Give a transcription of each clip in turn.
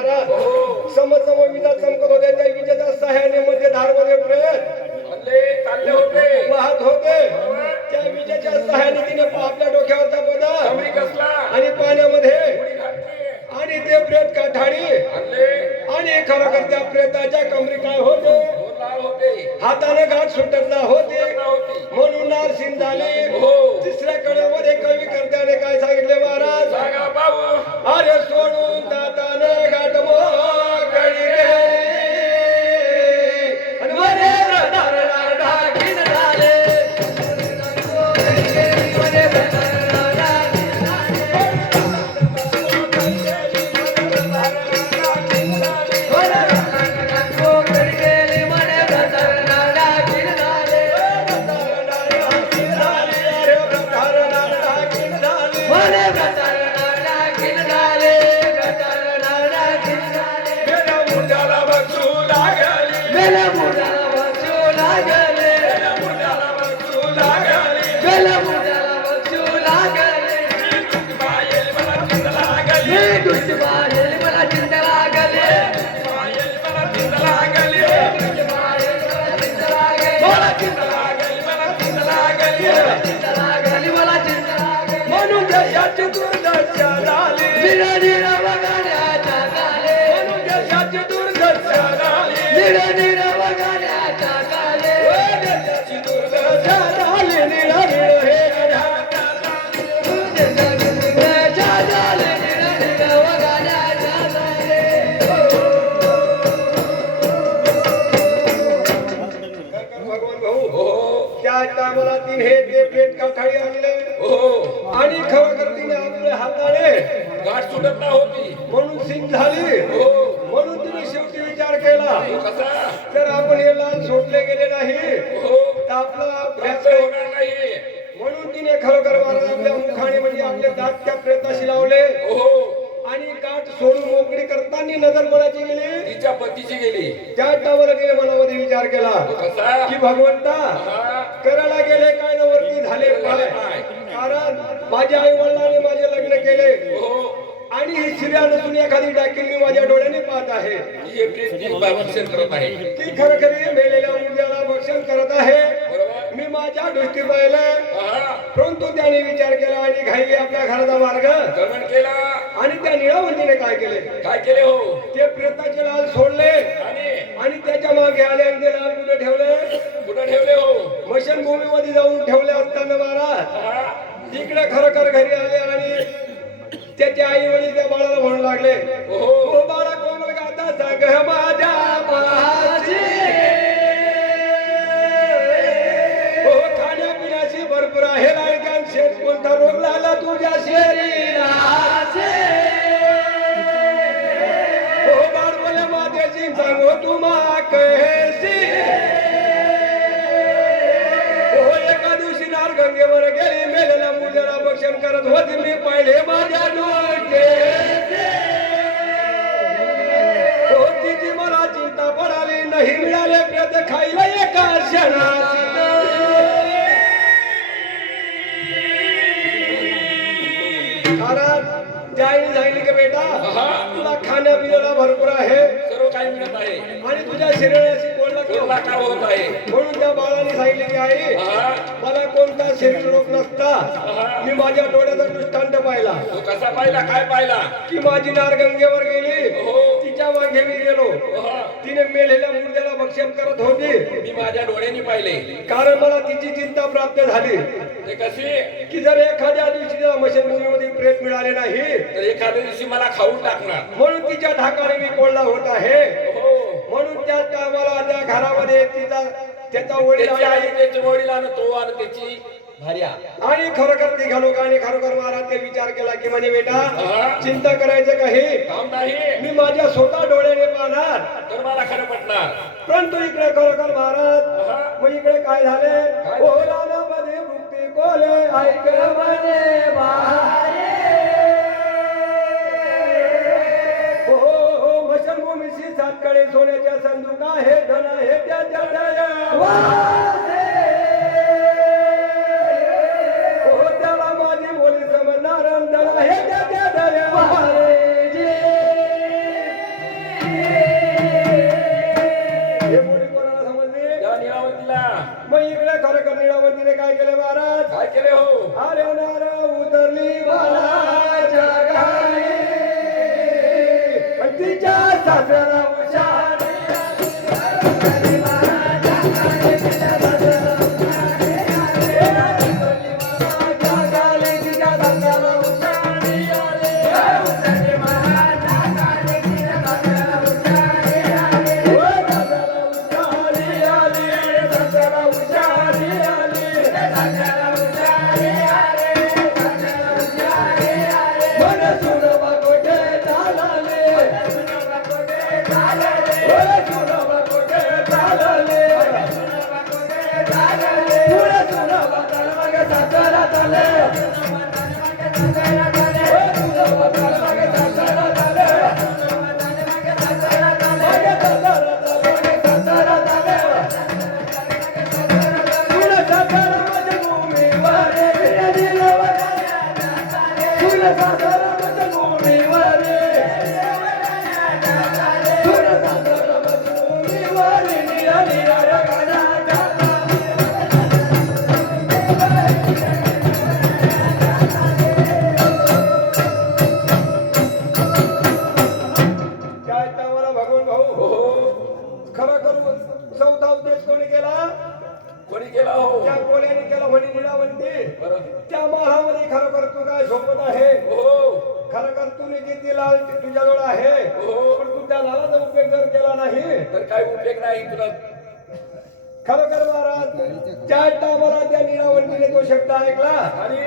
महाराज हो समसम विजा चमकत होते त्या विजेच्या सहाय्याने मध्ये धारमध्ये चालले होते. वाहत होते. त्या विजेच्या सहाय्याने तिने आपल्या डोक्यावरचा पदा आणि पाण्यामध्ये आणि ते प्रेत काठाडी. आणि खरोखर त्या प्रेताच्या कमरी काय होते? होते. हाताने गाठ सुटत होते. म्हणून नारसिंग झाले. हो. तिसऱ्या कड्यामध्ये कवी कर्त्याने काय सांगितले महाराज? अरे सोडून टायमाला तीन हे. ते पेट काठाळी आणले हो आणि खरोखर तिने आपल्या हाताने गाठ सुटत ना होती म्हणून सिंग झाली. हो. केला. तर आपण हे लाल सोडले गेले नाही. हो. तर आपला नाही. म्हणून तिने खरोखर महाराज आपल्या मुखाने म्हणजे आपले दात त्या प्रेताशी लावले. हो. आणि गाठ सोडून मोकळी करताना नजर कोणाची गेली? तिच्या पतीची गेली. त्या टावर गेले मनामध्ये विचार केला. कसा? की भगवंता हा. करायला गेले काय न वरती झाले काय कारण माझ्या आई वडिलांनी माझे लग्न केले हो आणि ही स्त्रिया नसून एखादी डाकील मी माझ्या डोळ्याने पाहत आहे. ती भक्षण करत आहे. ती खरोखरी मेलेल्या मुलग्याला भक्षण करत आहे. मी माझ्या दृष्टी पाहिलं परंतु त्याने विचार केला आणि घाई आपल्या घराचा मार्ग. गमन केला. आणि त्या निळावंतीने काय केले? काय केले हो? ते प्रेताचे लाल सोडले. आणि? त्याच्यामागे आले आणि ते लाल कुठे ठेवले? कुठं ठेवले हो? मशनभूमीमध्ये जाऊन ठेवले असताना महाराज. तिकडे खरोखर घरी आले आणि त्याच्या आई वडील त्या बाळाला म्हणू लागले हो बाळा कोण गाता सांग माझ्या महाजी हो खाण्यापिण्याची भरपूर आहे लाडक्यान शेत कोणता रोग लागला तुझ्या शरीराचे? हो बाळ मला मातेची सांगो तुम्हा कशी हो एका दिवशी नार गंगेवर गेली मेलेल्या मुलाला भक्षण करत होती मी पाहिले माझ्या डोळे हो तिची मला चिंता पडाली नाही मिळाले प्रत खायला एका क्षणाची. कारण त्याही सांगितले की बेटा? तुला खाण्यापिण्याला भरपूर आहे. सर्व काही मिळत आहे. आणि तुझ्या शरीराशी होत आहे? म्हणून त्या बाळाने सांगितले की आई मला कोणता शरीर रोग नसता. मी माझ्या डोळ्याचा दृष्टांत पाहिला. तो कसा पाहिला? काय पाहिला? की माझी नार गंगेवर गेली. हो. तिच्यामागे मी गेलो. तिने मेलेल्या मुर्द्याला भक्षण करत होती. मी माझ्या डोळ्यांनी पाहिले. कारण मला तिची चिंता प्राप्त झाली. कसे? की जर एखाद्या दिवशी तिला मशनभूमीमध्ये प्रेत मिळाले नाही तर एखाद्या दिवशी मला खाऊन टाकणार. म्हणून तिच्या ढाकाने मी कोल्हा होत आहे. म्हणून त्या टायमाला त्या घरामध्ये तिचा त्याचा वडील त्याची आई त्याचे वडील आणि तो आणि त्याची भार्या आणि खरोखर तिघा लोकांनी खरोखर महाराज ते विचार केला की म्हणे बेटा हा. चिंता करायचं काही काम नाही मी माझ्या स्वतः डोळ्याने पाहणार तर मला खरं पटणार परंतु इकडे खरोखर महाराज हा. मग इकडे काय झाले काय? ओलानामध्ये मुक्ती कोले ऐक बारे. मशनभूमीशी सोन्याच्या संदुका हे धन हे त्या दया. चौथा उद्देश कोणी केला? कोणी केला हो? त्या कोल्याने केला म्हणे निळावंती. त्या महामध्ये खरोखर तू काय झोपत आहे? हो. खरं कर तू किती लाल ती तुझ्याजवळ आहे? हो. पण तू त्या लालाचा उपयोग जर केला नाही तर काय उपयोग नाही तुला? खरोखर महाराज त्या टायमाला त्या निळावंतीने तो शब्द ऐकला? आणि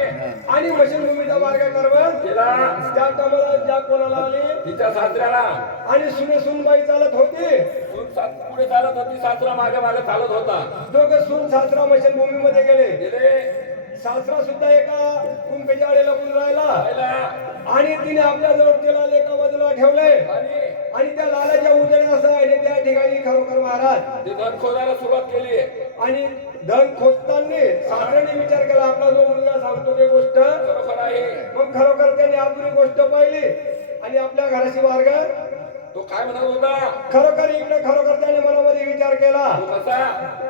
आणि मशीनभूमीचा मार्ग करवत केला. त्या टायमाला ज्या कोणाला आली तिच्या सासऱ्याला. आणि सुने सुनबाई चालत होती. सून सास- पुढे चालत होती सासरा मागे मागे चालत होता. दोघं सून सासरा मशीनभूमीमध्ये गेले. गेले. सासरा सुद्धा एका कुंपेच्या आडे लपून राहिला. आणि तिने आपल्या जवळ तेला एका बाजूला ठेवलंय. आणि? त्या लालाच्या उजेडासह आहे त्या ठिकाणी खरोखर महाराज. धन खोदायला सुरुवात केली आणि धन खोदताना सासऱ्याने विचार केला आपला जो मुलगा सांगतो ते गोष्ट खरोखर आहे. मग खरोखर त्याने आपली गोष्ट पाहिली. आणि आपल्या घराची मार्ग तो काय म्हणत होता? खरोखर इकडे खरोखर त्याने मनामध्ये विचार केला कसा?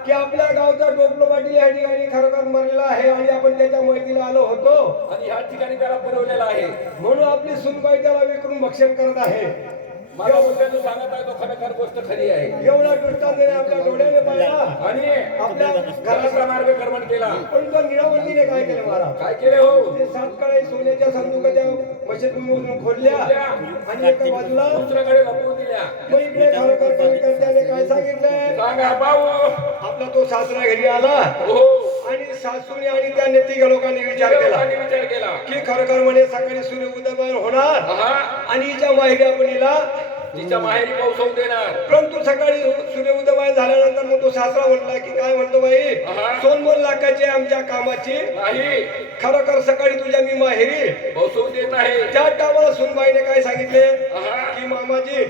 की आपल्या गावचा टोपलो पाटील या ठिकाणी खरोखर मरलेला आहे आणि आपण त्याच्या माहितीला आलो होतो. आणि ह्या ठिकाणी त्याला पुरवलेला आहे. म्हणून आपली सुनबाई त्याला विकून भक्षण करत आहे. माझ्या मुद्द्यानं सांगत आहे तो खरोखर गोष्ट खरी आहे. एवढा दृष्टांताने आपल्या डोळ्याने पाहिला. आणि आपल्या घराचा मार्ग कर्मण केला. पण तो निरावतीने काय केलं महाराज? काय केले हो? ते सात काळे सोन्याच्या संदुकाच्या खोडल्या आणि एका बाजूला दुसऱ्याकडे लपवून दिल्या. मग इकडे खरोखर कविकर्त्याने काय सांगितलंय? सांगा भाऊ आपला तो सासरा घरी आला हो. आणि सासूने आणि त्या नेतिका लोकांनी विचार केला विचार केला. की खरोखर म्हणे सकाळी सूर्य उदयमान होणार आणि हिच्या माहेरी आपण हिला तिच्या माहेरी पोहोचवून देणार. परंतु सकाळी सूर्य उदयमान झाल्यानंतर मग तो सासरा म्हटला की काय म्हणतो बाई. सोनमोल लाखाची आमच्या कामाची. नाही. खरोखर सकाळी तुझ्या मी माहेरी. देत आहे. त्या टायमाला सुनबाईने काय सांगितले? हा. की मामाजी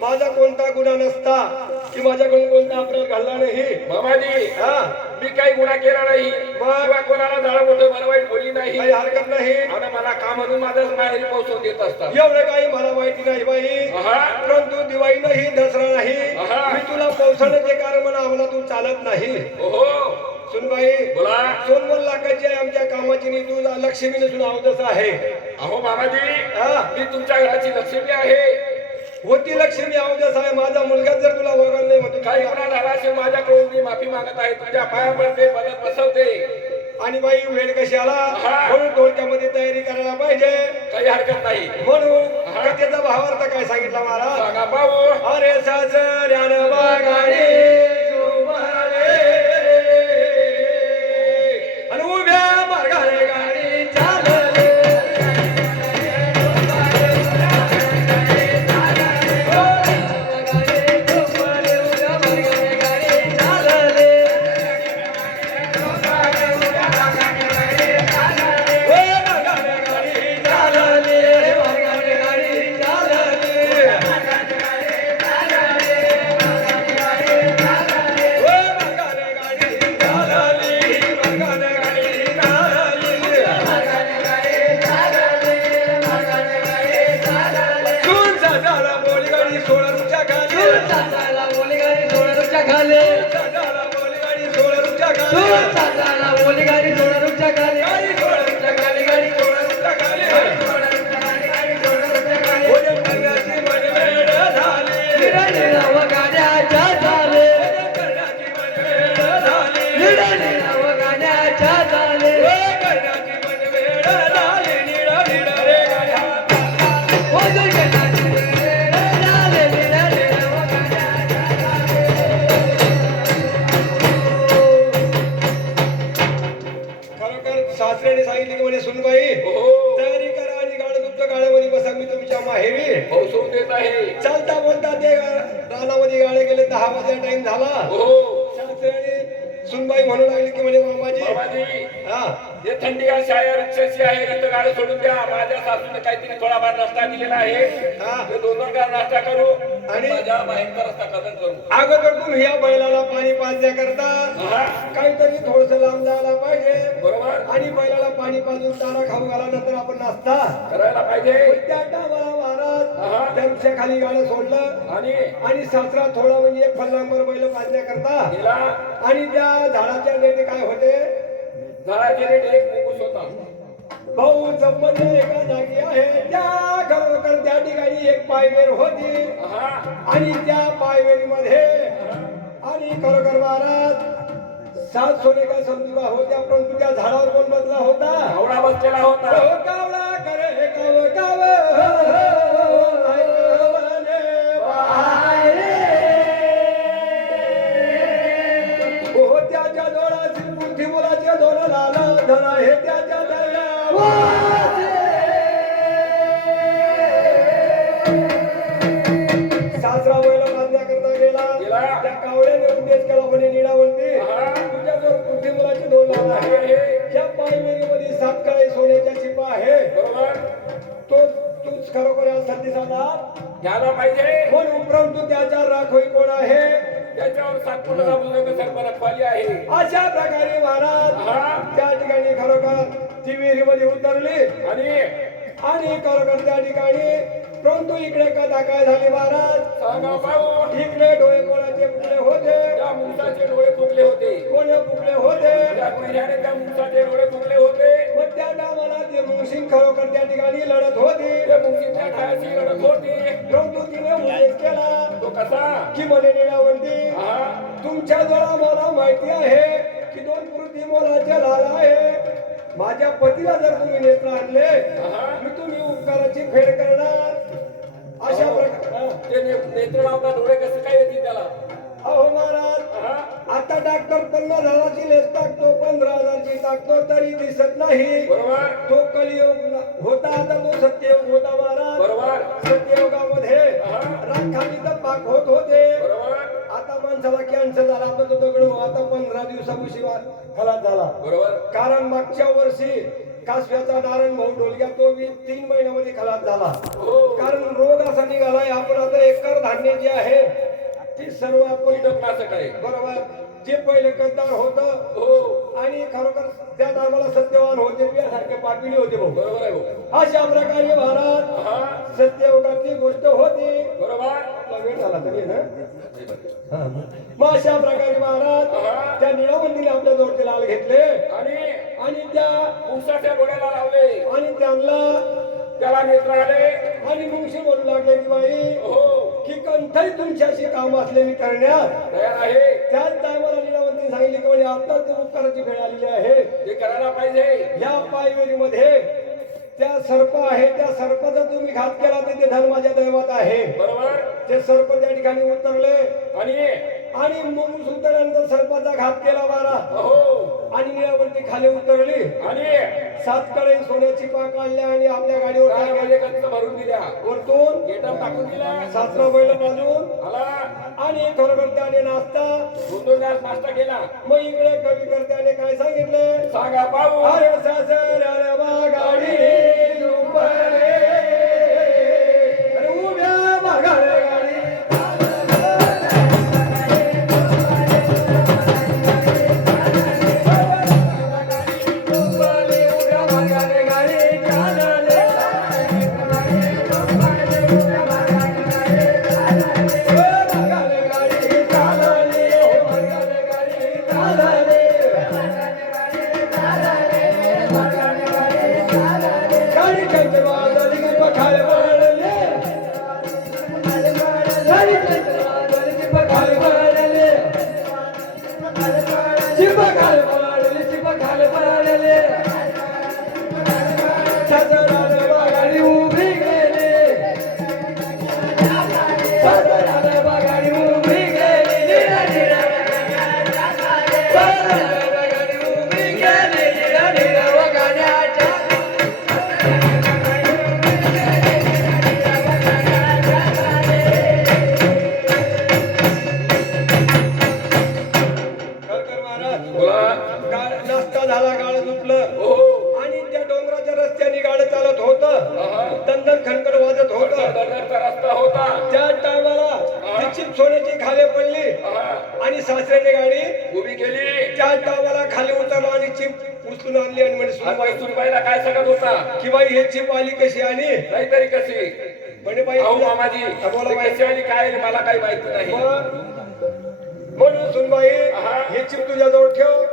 माझा कोणता गुन्हा नसता की माझ्याकडून कोणता अपराध घडला नाही. मामाजी हा. मी काही गुन्हा केला नाही. किंवा कोणाला झाड मोठं मला वाईट बोलली नाही. काही हरकत नाही? आणि मला काम म्हणून माझ्याच माहेरी पोहोचवून देत असतात. एवढं काही मला माहिती नाही बाई. हा. परंतु दिवाळी नाही दसरा नाही. हा. मी तुला पोहोचवण्याचे कारण मला आम्हाला तू चालत नाही. ओहो. सुनबाई बोला. सोनवन लाखाची आहे आमच्या कामाची नी तू लक्ष्मी नसून अवदस आहे. अहो मामाजी हा? मी तुमच्या घराची लक्ष्मी आहे. होती लक्ष्मी अवदस आहे. माझा मुलगा जर तुला वगळ नाही म्हणतो काही झाला असेल माझ्याकडून मी माफी मागत आहे. तुमच्या पाया पडते पदर बसवते. आणि बाई वेळ कशी आला. म्हणून थोडक्यामध्ये तयारी करायला पाहिजे. काही हरकत नाही. म्हणून. कथेचा भावार्थ काय सांगितला मला सांगा भाऊ. अरे सासऱ्यान बागाडे चालता बोलता ते रानामध्ये गाडे गेले दहा वाजता टाइम झाला. हो. सुनबाई म्हणू लागली की म्हणे मामाजी हा. थंडी का शाया रिक्षाची आहे इथं गाडी सोडून द्या. माझ्या सासूने काहीतरी थोडाफार नाश्ता दिलेला आहे. हा. दोन दोन गार नाश्ता करू. आणि? माझ्या बाहेरचा रस्ता कदम करू. अगोदर तुम्ही या बैलाला पाणी पाजण्याकरता हा, काहीतरी थोडस लांब जायला पाहिजे. बरोबर. आणि बैलाला पाणी पाजून चारा खाऊ घाला नंतर आपण नाश्ता करायला पाहिजे. त्या टायमाला त्यांच्या खाली गाणं सोडलं आणि? आणि सासरा थोडा म्हणजे एक फल्लांबर बैल पाजण्याकरता तिला आणि त्या झाडाच्या देठे काय होते? झाडाचे रेट एक मुकुश होता. भाऊ संबंध एका जागी आहे. त्या खरोखर त्या ठिकाणी एक पायवेर होती. हा. आणि त्या पायवेरीमध्ये आणि खरोखर महाराज सात सोने का समजुका होत्या परंतु त्या झाडावर कोण बसला होता? बसलेला होता. हो कावळा करे काव काव सात काळे सोन्याच्या शिपा आहे. बरोबर. खरोखर या संदेशाला घ्यायला पाहिजे. म्हणून परंतु त्याच्या राखोई कोण आहे? त्याच्यावर सातपुडाचा बुजुर्ग सरपरत पाली आहे. अशा प्रकारे महाराज हा. त्या ठिकाणी खरोखर ती विहिरीमध्ये उतरली. आणि? आणि खरोखर त्या ठिकाणी परंतु इकडे कथा काय झाली महाराज? इकडे डोळे कोणाचे फुटले होते? त्या मुंगसाचे डोळे फुगले होते. कोण फुटले होते? त्या गुन्ह्याने त्या डोळे फुगले होते. मुंगसिंग खरोखर त्या ठिकाणी लढत होती. लढत होती. परंतु तिने उल्लेख केला तो कसा? की म्हणे निळावंती तुमच्या जवळ मला माहिती आहे की दोन कृती मोलाचे लाल आहे. माझ्या पतीला जर तुम्ही नेत्र आणले हा. मी तुम्ही उपकाराची फेड करणार. अशा प्रकारे नेत्र लावता डोळे कसे काय येतील त्याला? अहो महाराज? आता डॉक्टर पन्नास हजाराची लेस टाकतो पंधरा हजारची टाकतो तरी दिसत नाही. बरोबर. तो कलियुग होता आता तो सत्ययुग होता महाराज. बरोबर. सत्ययुगामध्ये. राखाली तर पाक होत होते. आता माणसाला कॅन्सर झाला आता तो दगड आता पंधरा दिवसापाशी खलास झाला. बरोबर. कारण मागच्या वर्षी कासव्याचा नारायण भाऊ ढोलग्या तो बी तीन महिन्यामध्ये खलास झाला. हो. कारण रोग असा निघालाय. आपण आता एकर धान्य जे आहे ती सर्व आपण कीटकनाशक आहे बरोबर. जे पहिले कद्दार होत हो. आणि खरोखर त्या टायमाला सत्यवान होते यासारखे पापिली होते भाऊ. बरोबर आहे अशा प्रकारे महाराज हा. सत्ययुगातली गोष्ट होती. बरोबर. आपला वेळ झाला तरी ना हा. मग अशा प्रकारे महाराज त्या निळावंतीने आपल्या जोडचे लाल घेतले. आणि आणि त्या मुंगसाच्या डोळ्याला लावले. आणि त्यांना त्याला नेत्र आले. आणि मुंशी म्हणू लागले की बाई हो. की कंठही तुमच्याशी काम असले मी करण्यात तयार आहे. त्याच टायमाला निळावंतीने सांगितले की म्हणे आता ते उपकाराची वेळ आलेली आहे. ते करायला पाहिजे. या पायवेरीमध्ये त्या सर्प आहे त्या सर्पाचा तुम्ही घात केला तर ते धर्माच्या दैवत आहे. बरोबर. ते सर्प त्या ठिकाणी उतरले आणि आणि मुंगूस उतरल्यानंतर सर्पाचा घात केला हो आणि निळावरती खाली उतरली. आणि? सात कडे सोन्याची पा काढल्या आणि आपल्या गाडीवर गच्च भरून दिल्या? वरतून गेटअप टाकून दिला सासरा बैल बाजून. आला. आणि खरोखर त्याने नाश्ता नाश्ता केला. मग इकडे कवी करत्याने काय सांगितले? सांगा पाहू. अरे बा गाडी. म्हणे आणि सुनबाई बाई काय सांगत होता? की बाई हे चिप आली कशी आणि? नाहीतरी कशी? म्हणे बाई अहो मामाजी बोला ते बाई. कशी आली काय आली मला काही माहिती नाही. म्हणून सुनबाई हा. हे चिप तुझ्याजवळ ठेव.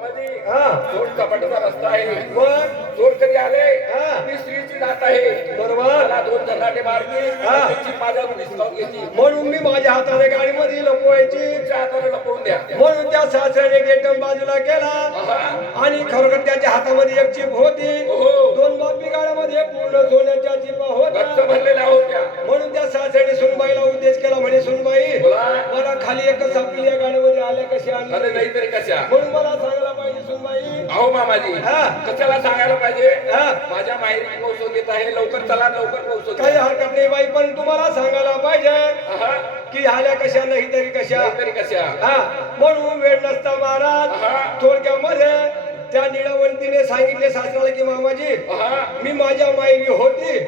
चोर कपाटाचा रस्ता आहे. मग चोर कधी आले. मी स्त्रीची जात आहे. बरोबर. मला दोन मारली. त्याची माझ्यावर डिस्काउंट घेतली. म्हणून मी माझ्या हाताने गाडीमध्ये लपवायची तुमच्या हाताने लपवून द्या. म्हणून त्या सासऱ्याने गेटम बाजूला केला. आणि खरोखर त्याच्या हातामध्ये एक चिप होती. दोन बापी गाड्यामध्ये पूर्ण सोन्याच्या चिपा होत्या. भरलेल्या होत्या. म्हणून त्या सासऱ्याने सुनबाईला उद्देश केला म्हणे सुनबाई मला खाली एकच आपली या गाडीमध्ये आल्या कशी अरे आली नाहीतरी कशा? म्हणून मला अहो मामाजी हा. कशाला सांगायला पाहिजे हा. माझ्या माहेरी पोहोचून येत आहे लवकर चला लवकर पोहोचून काही हरकत नाही बाई पण तुम्हाला सांगायला पाहिजे. की आल्या कशा नाही तरी कशा नाहीतरी कशा हा म्हणून वेळ नसता महाराज. थोडक्यामध्ये त्या निळावंतीने सांगितले सासऱ्याला की मामाजी. मी माझ्या मायरी होती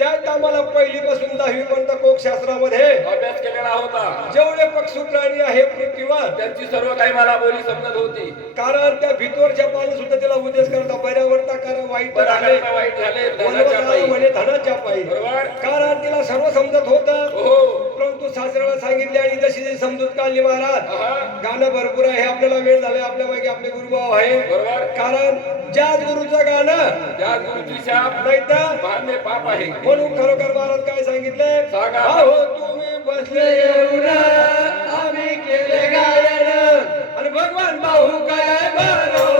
त्यात आम्हाला पहिलीपासून दहावी पर्यंत कोकशास्त्रामध्ये अभ्यास केलेला होता. जेवढे पक्षी प्राणी आहे पृथ्वीवर त्यांची सर्व काही मला बोली समजत होती. कारण त्या भितोरच्या पाणी सुद्धा त्याला उद्देश करता बऱ्यावरता कारण वाईट झाले. वाईट झाले धनाच्या पायी. कारण तिला सर्व समजत होतं. हो परंतु सासऱ्याला सांगितले आणि जशी जशी समजूत काढली महाराज. गाणं भरपूर आहे आपल्याला वेळ झालाय आपल्या मागे आपले गुरुभाव आहे. बरोबर. कारण ज्या गुरुचं गाणं त्या गुरुची शाप नाही तर पाप आहे. म्हणून खरोखर महाराज काय सांगितले? सांगा. अहो तुम्ही बसले येऊन आम्ही केले गायन. आणि भगवान भाऊ काय बरोबर